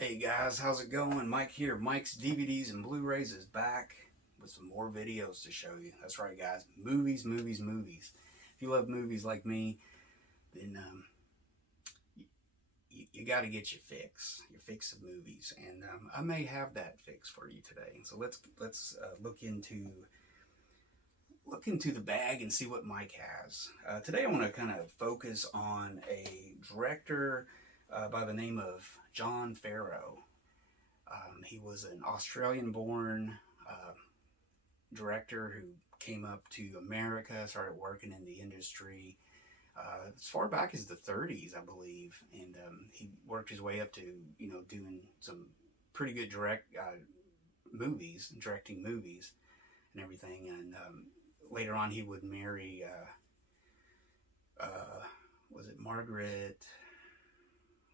Hey guys, how's it going? Mike here. Mike's DVDs and Blu-rays is back with some more videos to show you. That's right, guys. Movies, movies, movies. If you love movies like me, then you got to get your fix of movies, and I may have that fix for you today. So let's look into the bag and see what Mike has. Today I want to kind of focus on a director by the name of John Farrow. He was an Australian-born director who came up to America, started working in the industry as far back as the 30s, I believe, and he worked his way up to doing some pretty good directing movies and everything. And later on, he would marry was it Margaret?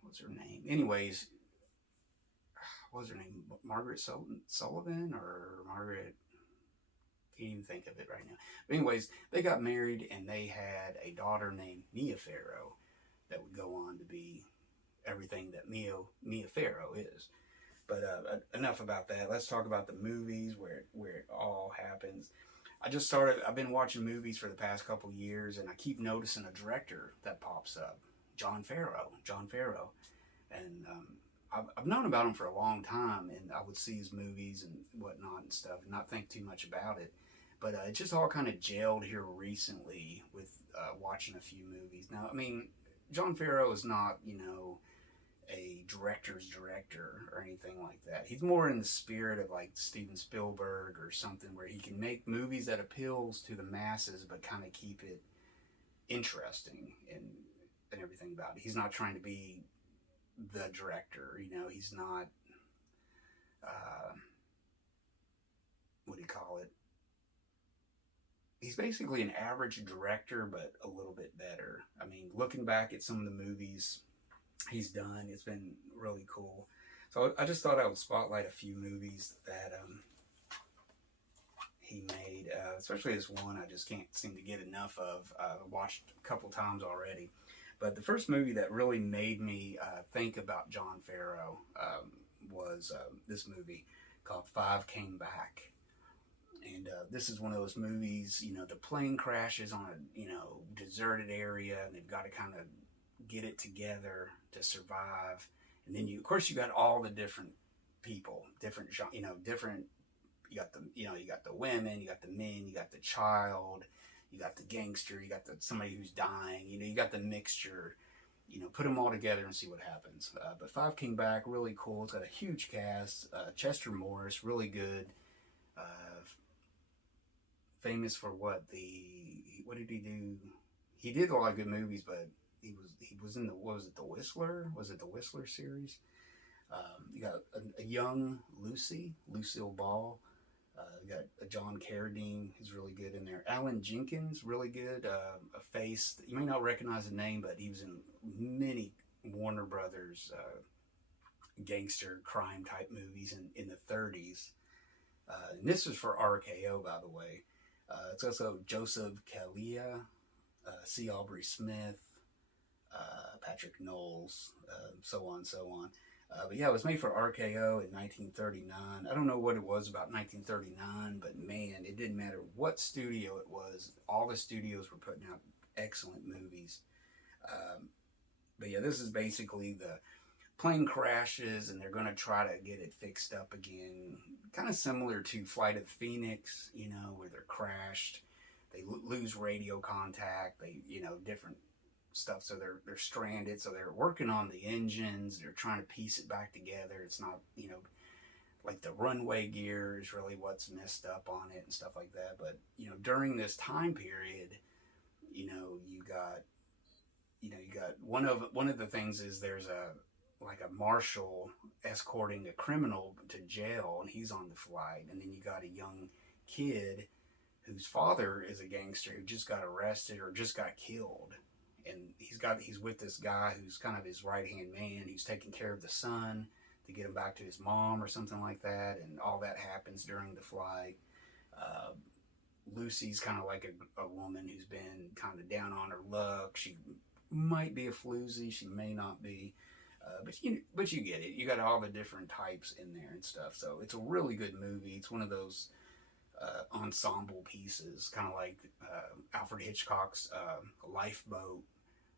What's her name? Anyways, what was her name? Margaret Sullivan or Margaret? Can't even think of it right now. But anyways, they got married and they had a daughter named Mia Farrow that would go on to be everything that Mia Farrow is. But enough about that. Let's talk about the movies where it all happens. I've been watching movies for the past couple years, and I keep noticing a director that pops up, John Farrow, and I've known about him for a long time, and I would see his movies and whatnot and stuff, and not think too much about it. But it just all kind of gelled here recently with watching a few movies. Now, I mean, John Farrow is not, a director's director or anything like that. He's more in the spirit of like Steven Spielberg or something, where he can make movies that appeals to the masses but kind of keep it interesting and everything about it. He's not trying to be the director, he's not what do you call it? He's basically an average director, but a little bit better. I mean, looking back at some of the movies he's done, it's been really cool. So I just thought I would spotlight a few movies that he made, especially this one I just can't seem to get enough of. I've watched a couple times already. But the first movie that really made me think about John Farrow was this movie called Five Came Back. And this is one of those movies, the plane crashes on a, deserted area, and they've got to kind of get it together to survive. And then you got all the different people, different, you got the women, you got the men, you got the child, you got the gangster, you got somebody who's dying, you got the mixture, put them all together and see what happens. But Five Came Back, really cool. It's got a huge cast. Chester Morris, really good. Famous for what did he do? He did a lot of good movies, but he was in the Whistler? Was it the Whistler series? You got a young Lucille Ball. You got John Carradine, who's really good in there. Alan Jenkins, really good. A face you may not recognize the name, but he was in many Warner Brothers gangster crime type movies in the 30s. And this is for RKO, by the way. It's also Joseph Kalia, C. Aubrey Smith, Patrick Knowles, so on and so on. But yeah, it was made for RKO in 1939. I don't know what it was about 1939, but man, it didn't matter what studio it was. All the studios were putting out excellent movies. But yeah, this is basically the plane crashes and they're going to try to get it fixed up again. Kind of similar to Flight of the Phoenix, where they're crashed. They lose radio contact. They, different stuff, so they're stranded, so they're working on the engines, they're trying to piece it back together. It's not like the runway gear is really what's messed up on it and stuff like that. But during this time period, you got one of the things is there's a marshal escorting a criminal to jail, and he's on the flight. And then you got a young kid whose father is a gangster who just got arrested or just got killed. And he's with this guy who's kind of his right-hand man, who's taking care of the son to get him back to his mom or something like that. And all that happens during the flight. Lucy's kind of like a woman who's been kind of down on her luck. She might be a floozy, she may not be. But you get it. You got all the different types in there and stuff. So it's a really good movie. It's one of those ensemble pieces, kind of like Alfred Hitchcock's Lifeboat,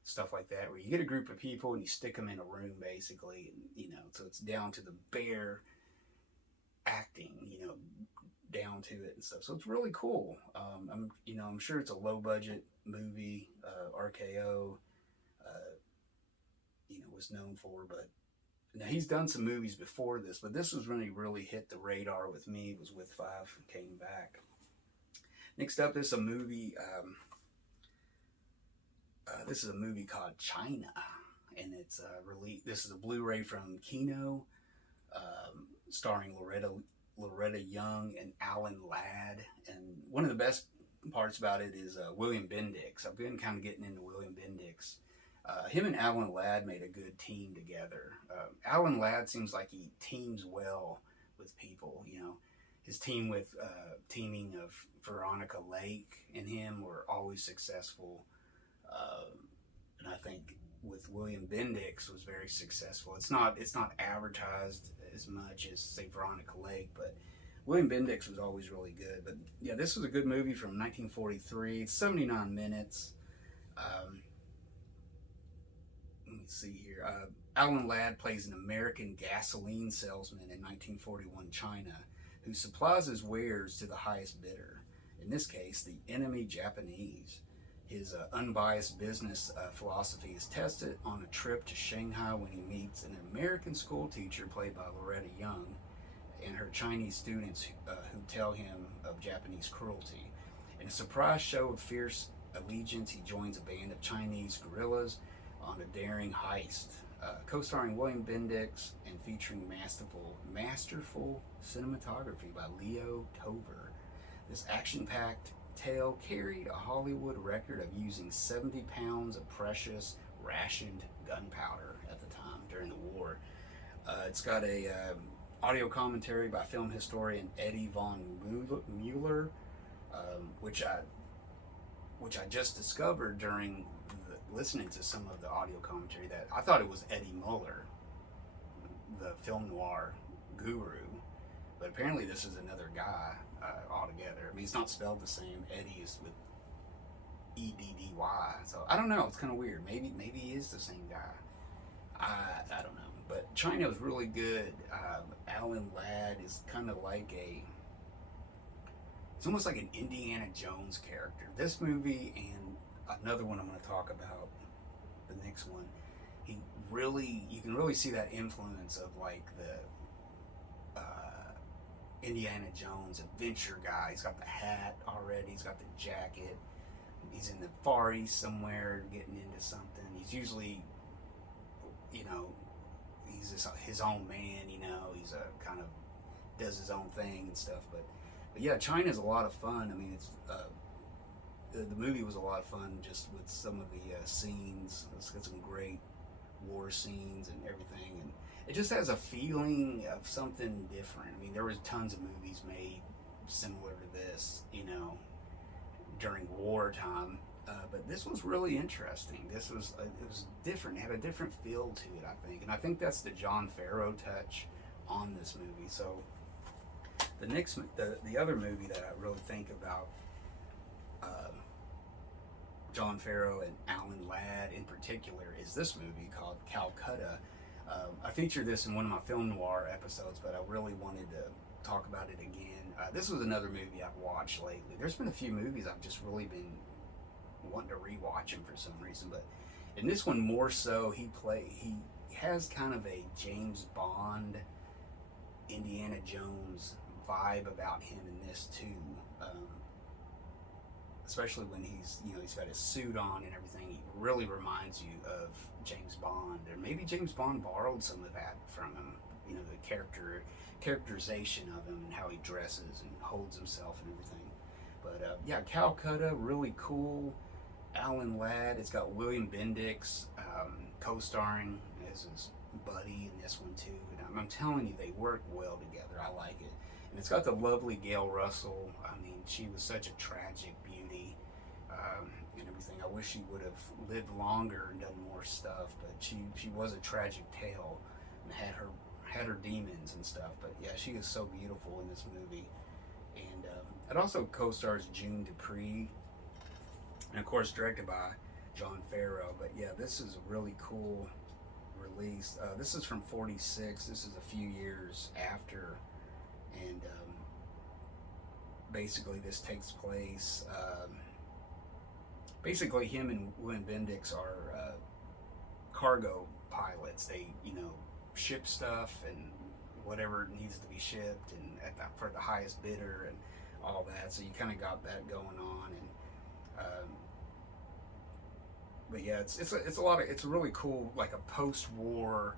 stuff like that, where you get a group of people and you stick them in a room basically, and so it's down to the bare acting, down to it and stuff. So it's really cool. I'm sure it's a low budget movie. RKO, was known for, but now he's done some movies before this, but this was when he really hit the radar with me. It was with Five Came Back. Next up is a movie. This is a movie called China, and it's released. This is a Blu-ray from Kino, starring Loretta Young and Alan Ladd. And one of the best parts about it is William Bendix. I've been kind of getting into William Bendix. Him and Alan Ladd made a good team together. Alan Ladd seems like he teams well with people. His teaming of Veronica Lake and him were always successful. And I think with William Bendix was very successful. It's not advertised as much as, say, Veronica Lake, but William Bendix was always really good. But yeah, this was a good movie from 1943. It's 79 minutes. Let me see here. Alan Ladd plays an American gasoline salesman in 1941 China who supplies his wares to the highest bidder, in this case, the enemy Japanese. His unbiased business philosophy is tested on a trip to Shanghai when he meets an American school teacher played by Loretta Young and her Chinese students who tell him of Japanese cruelty. In a surprise show of fierce allegiance, he joins a band of Chinese guerrillas on a daring heist. Co-starring William Bendix and featuring masterful cinematography by Leo Tover. This action-packed tale carried a Hollywood record of using 70 pounds of precious rationed gunpowder at the time during the war. It's got a audio commentary by film historian Eddie von Mueller, which I just discovered during listening to some of the audio commentary, that I thought it was Eddie Mueller, the film noir guru, but apparently this is another guy altogether. I mean, it's not spelled the same. Eddie is with E-D-D-Y. So I don't know. It's kind of weird. Maybe he is the same guy. I don't know. But China was really good. Alan Ladd is kind of like it's almost like an Indiana Jones character. This movie and another one I'm going to talk about, the next one, you can really see that influence of like the Indiana Jones adventure guy. He's got the hat already, he's got the jacket, he's in the Far East somewhere getting into something. He's usually, he's his own man, he's a kind of does his own thing and stuff. But yeah, China's a lot of fun. I mean, it's the movie was a lot of fun just with some of the scenes. It's got some great war scenes and everything, and it just has a feeling of something different. I mean, there was tons of movies made similar to this, during wartime, but this was really interesting. It was different. It had a different feel to it, I think, and I think that's the John Farrow touch on this movie. So the other movie that I really think about John Farrow and Alan Ladd in particular is this movie called Calcutta. I featured this in one of my film noir episodes, but I really wanted to talk about it again. This was another movie I've watched lately. There's been a few movies I've just really been wanting to rewatch them for some reason, but in this one more so, he has kind of a James Bond, Indiana Jones vibe about him in this too. Especially when he's got his suit on and everything, he really reminds you of James Bond, or maybe James Bond borrowed some of that from him. The characterization of him and how he dresses and holds himself and everything. But yeah, Calcutta, really cool. Alan Ladd. It's got William Bendix co-starring as his buddy in this one too. And I'm telling you, they work well together. I like it. And it's got the lovely Gail Russell. I mean, she was such a tragic beauty and everything. I wish she would have lived longer and done more stuff, but she was a tragic tale and had her demons and stuff. But yeah, she is so beautiful in this movie. And it also co-stars June Dupree, and of course directed by John Farrow. But yeah, this is a really cool release. This is from '46. This is a few years after, and basically this takes place. Basically, him and William Bendix are cargo pilots. They, ship stuff and whatever needs to be shipped, and for the highest bidder and all that. So you kind of got that going on, and but yeah, it's a really cool, like a post-war,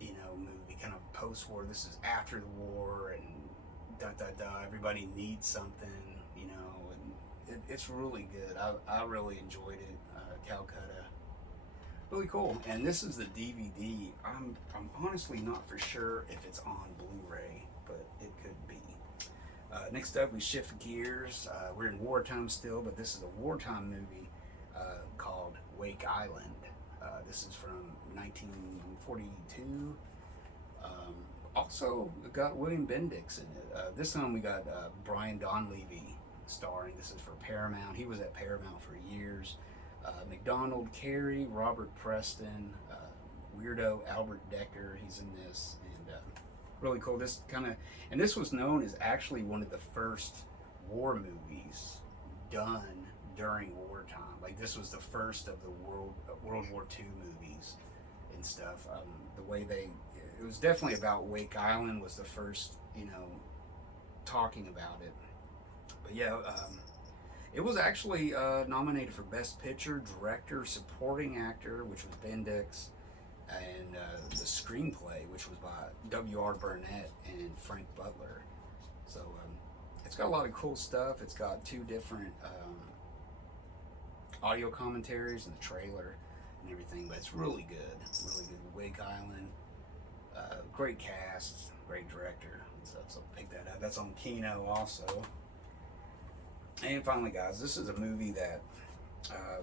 movie, kind of post-war. This is after the war, and everybody needs something, and it's really good. I really enjoyed it. Calcutta, really cool. And this is the DVD. I'm honestly not for sure if it's on Blu-ray, but it could be. Next up, we shift gears. We're in wartime still, but this is a wartime movie called Wake Island. This is from 1942. Also got William Bendix in it. This time we got Brian Donlevy starring. This is for Paramount. He was at Paramount for years. McDonald Carey, Robert Preston, weirdo Albert Decker. He's in this, and really cool. And this was known as actually one of the first war movies done during wartime. Like, this was the first of the World War II movies and stuff. The way it was definitely about Wake Island was the first, talking about it. But yeah, it was actually nominated for Best Picture, Director, Supporting Actor, which was Bendix, and the screenplay, which was by W.R. Burnett and Frank Butler. So it's got a lot of cool stuff. It's got two different audio commentaries and the trailer and everything, but it's really good. Really good. Wake Island, great cast, great director and stuff. So pick that up. That's on Kino also. And finally, guys, this is a movie that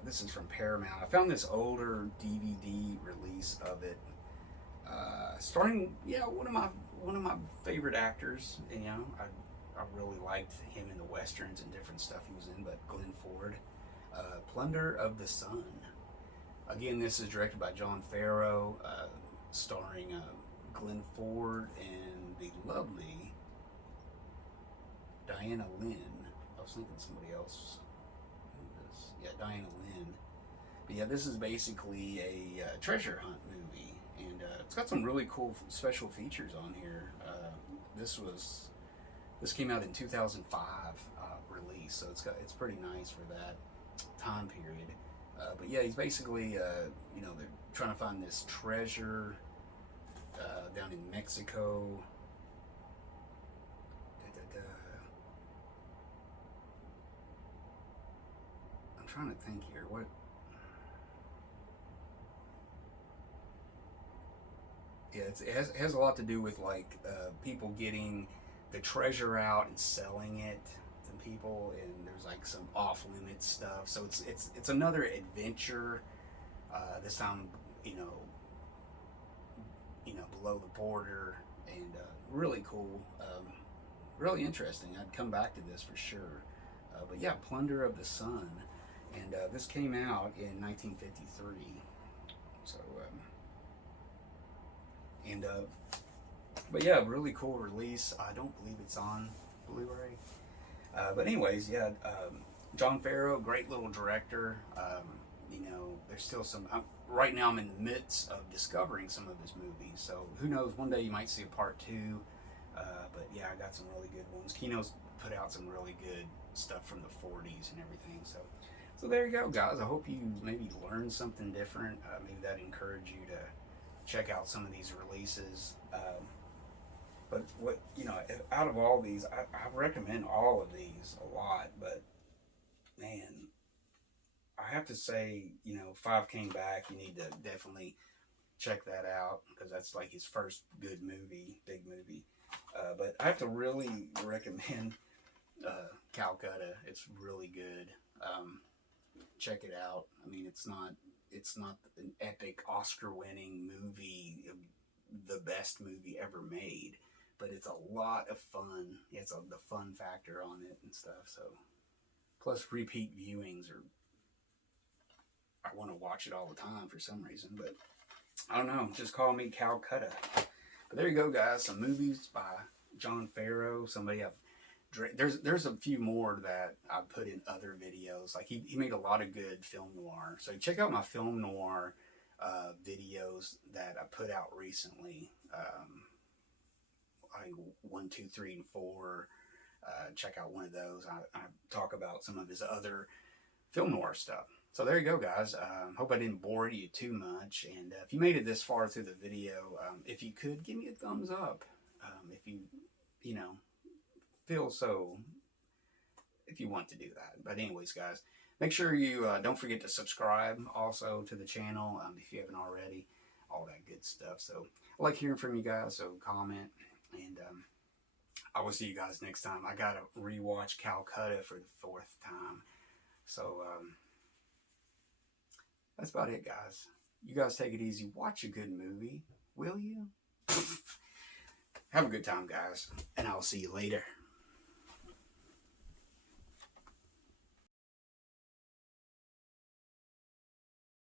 this is from Paramount. I found this older DVD release of it, starring one of my favorite actors. And I really liked him in the westerns and different stuff he was in. But Glenn Ford, Plunder of the Sun. Again, this is directed by John Farrow, starring Glenn Ford and the lovely Diana Lynn. I was thinking somebody else. Yeah, Diana Lynn. But yeah, this is basically a treasure hunt movie, and it's got some really cool special features on here. This came out in 2005 release, so it's pretty nice for that time period. But yeah, he's basically they're trying to find this treasure down in Mexico. I'm trying to think here. What? Yeah, it has a lot to do with like people getting the treasure out and selling it to people, and there's like some off limit stuff. So it's another adventure. This time, below the border, and really cool, really interesting. I'd come back to this for sure. But yeah, Plunder of the Sun, and this came out in 1953. So, but yeah, really cool release. I don't believe it's on Blu-ray. But anyways, yeah, John Farrow, great little director. There's still some. Right now, I'm in the midst of discovering some of his movies. So who knows? One day you might see a part 2. But yeah, I got some really good ones. Kino's put out some really good stuff from the 40s and everything. So there you go, guys. I hope you maybe learned something different. Maybe that encouraged you to check out some of these releases. But out of all these, I recommend all of these a lot. But man, I have to say, Five Came Back. You need to definitely check that out, because that's like his first good movie, big movie. But I have to really recommend Calcutta. It's really good. Check it out. I mean, it's not an epic Oscar-winning movie, the best movie ever made, but it's a lot of fun. It's the fun factor on it and stuff. So, plus repeat viewings, or I want to watch it all the time for some reason, but I don't know. Just call me Calcutta. But there you go, guys. Some movies by John Farrow. Somebody there's a few more that I put in other videos. Like he made a lot of good film noir. So check out my film noir videos that I put out recently. I 1, 2, 3, and 4. Check out one of those. I talk about some of his other film noir stuff. So there you go, guys. Hope I didn't bore you too much. And if you made it this far through the video, if you could, give me a thumbs up. If you know, feel so, if you want to do that. But anyways, guys, make sure you don't forget to subscribe also to the channel if you haven't already. All that good stuff. So I like hearing from you guys, so comment. And I will see you guys next time. I got to rewatch Calcutta for the 4th time. So, that's about it, guys. You guys take it easy. Watch a good movie, will you? Have a good time, guys. And I'll see you later.